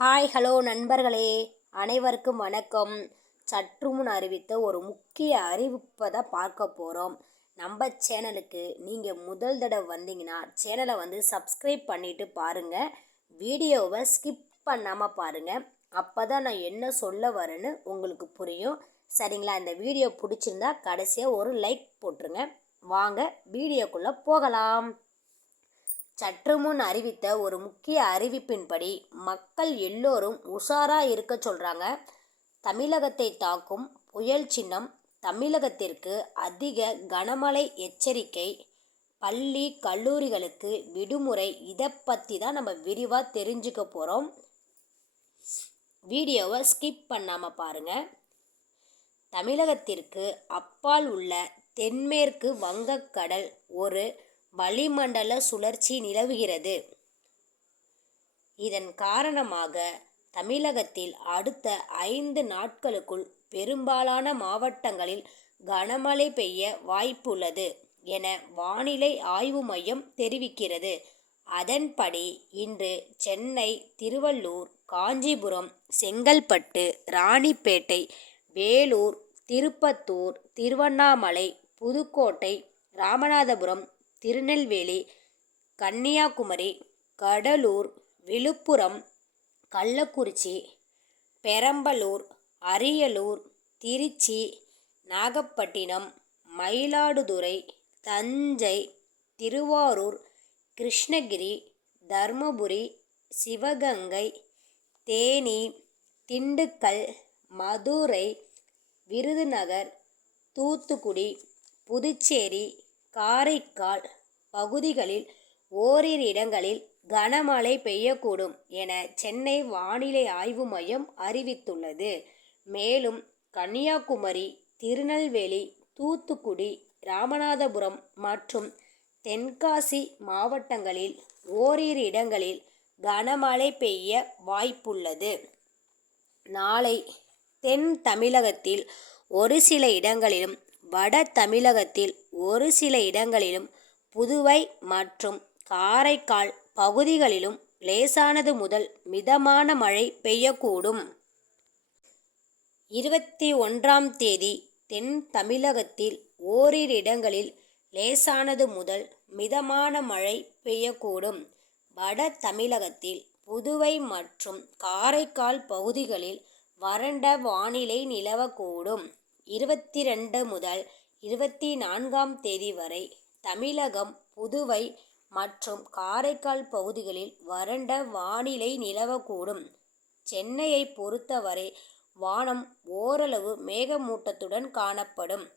Hi hello நண்பர்களே. அனைவருக்கும் வணக்கம். சற்றுமுன் அறிவித்த ஒரு முக்கிய அறிவிப்பை பார்க்க போகிறோம் நம்ம சேனலுக்கு நீங்கள் முதல் தடவை வந்தீங்கன்னா சேனலை வந்து சப்ஸ்கிரைப் பண்ணிவிட்டு பாருங்கள் வீடியோவை ஸ்கிப் பண்ணாமல் பாருங்கள் அப்போ தான் நான் என்ன சொல்ல வரேன்னு உங்களுக்கு புரியும். சரிங்களா? இந்த வீடியோ பிடிச்சிருந்தா கடைசியாக ஒரு லைக் போட்டுருங்க. வாங்க வீடியோக்குள்ளே போகலாம். சற்று முன் அறிவித்த ஒரு முக்கிய அறிவிப்பின்படி மக்கள் எல்லோரும் உஷாராக இருக்க சொல்கிறாங்க தமிழகத்தை தாக்கும் புயல் சின்னம் தமிழகத்திற்கு அதிக கனமழை எச்சரிக்கை பள்ளி கல்லூரிகளுக்கு விடுமுறை இதை பற்றி தான் நம்ம விரிவாக தெரிஞ்சுக்க போகிறோம் வீடியோவை ஸ்கிப் பண்ணாமல் பாருங்கள் தமிழகத்திற்கு அப்பால் உள்ள தென்மேற்கு வங்கக்கடல் ஒரு வளிமண்டல சுழற்சி நிலவுகிறது. இதன் காரணமாக தமிழகத்தில் அடுத்த ஐந்து நாட்களுக்குள் பெரும்பாலான மாவட்டங்களில் கனமழை பெய்ய வாய்ப்புள்ளது என வானிலை ஆய்வு மையம் தெரிவிக்கிறது. அதன்படி இன்று சென்னை திருவள்ளூர் காஞ்சிபுரம் செங்கல்பட்டு ராணிப்பேட்டை வேலூர் திருப்பத்தூர் திருவண்ணாமலை புதுக்கோட்டை ராமநாதபுரம் திருநெல்வேலி கன்னியாகுமரி கடலூர் விழுப்புரம் கள்ளக்குறிச்சி பெரம்பலூர் அரியலூர் திருச்சி நாகப்பட்டினம் மயிலாடுதுறை தஞ்சை திருவாரூர் கிருஷ்ணகிரி தர்மபுரி சிவகங்கை தேனி திண்டுக்கல் மதுரை விருதுநகர் தூத்துக்குடி புதுச்சேரி காரைக்கால் பகுதிகளில் ஓரிரு இடங்களில் கனமழை பெய்யக்கூடும் என சென்னை வானிலை ஆய்வு மையம் அறிவித்துள்ளது. மேலும் கன்னியாகுமரி திருநெல்வேலி தூத்துக்குடி ராமநாதபுரம் மற்றும் தென்காசி மாவட்டங்களில் ஓரிரு இடங்களில் கனமழை பெய்ய வாய்ப்புள்ளது. நாளை தென் தமிழகத்தில் ஒரு சில இடங்களிலும் வட தமிழகத்தில் ஒரு சில இடங்களிலும் புதுவை மற்றும் காரைக்கால் பகுதிகளிலும் லேசானது முதல் மிதமான மழை பெய்யக்கூடும். இருபத்தி ஒன்றாம் தேதி தென் தமிழகத்தில் ஓரிரு இடங்களில் லேசானது முதல் மிதமான மழை பெய்யக்கூடும். வட தமிழகத்தில் புதுவை மற்றும் காரைக்கால் பகுதிகளில் வறண்ட வானிலை நிலவக்கூடும். இருபத்தி ரெண்டு முதல் இருபத்தி நான்காம் தேதி வரை தமிழகம் புதுவை மற்றும் காரைக்கால் பகுதிகளில் வறண்ட வானிலை நிலவக்கூடும். சென்னையை பொறுத்தவரை வானம் ஓரளவு மேகமூட்டத்துடன் காணப்படும்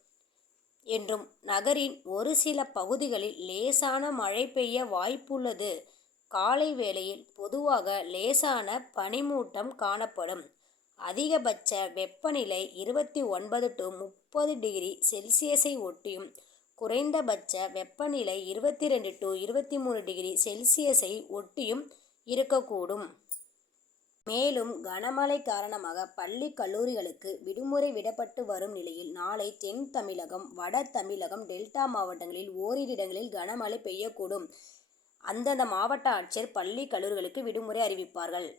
என்றும் நகரின் ஒரு சில பகுதிகளில் லேசான மழை பெய்ய வாய்ப்புள்ளது. காலை வேளையில் பொதுவாக லேசான பனிமூட்டம் காணப்படும். அதிகபட்ச வெப்பநிலை இருபத்தி ஒன்பது டு முப்பது டிகிரி செல்சியஸை ஒட்டியும் குறைந்தபட்ச வெப்பநிலை இருபத்தி ரெண்டு டு இருபத்தி மூணு டிகிரி செல்சியஸை ஒட்டியும் இருக்கக்கூடும். மேலும் கனமழை காரணமாக பள்ளி கல்லூரிகளுக்கு விடுமுறை விடப்பட்டு வரும் நிலையில் நாளை தென் தமிழகம் வட தமிழகம் டெல்டா மாவட்டங்களில் ஓரிரு இடங்களில் கனமழை பெய்யக்கூடும். அந்தந்த மாவட்ட ஆட்சியர் பள்ளி கல்லூரிகளுக்கு விடுமுறை அறிவிப்பார்கள்.